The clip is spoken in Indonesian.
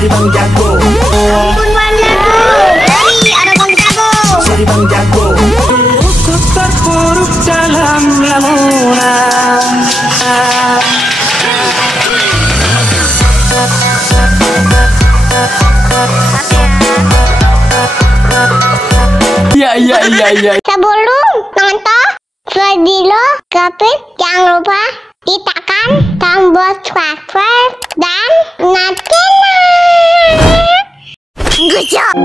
sorry Bang Jago. Ampun Bang Jago, sorry ada Bang Jago. Sorry Bang Jago. Aku terpuruk dalam lamunan. Iya. Sebelum nonton video Gapit, jangan lupa tekan tombol subscribe dan nyalakan. Good job.